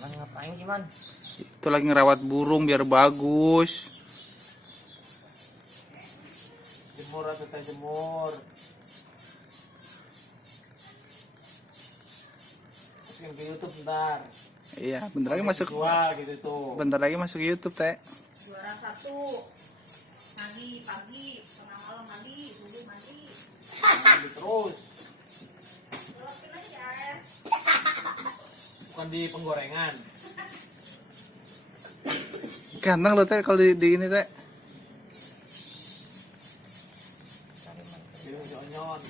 Man, ngapain sih, Man? Itu lagi ngerawat burung biar bagus. Jemur atau tak jemur? Masukin ke YouTube bentar. Iya, bentar lagi masuk. Jual gitu tuh. Bentar lagi masuk YouTube, Teh. Juara 1 mandi pagi, tengah malam mandi, dulu mandi. Mandi terus. Gelapin aja. Bukan di penggorengan. Ganteng lo, Teh, kalau di ini, Teh. Di onyon.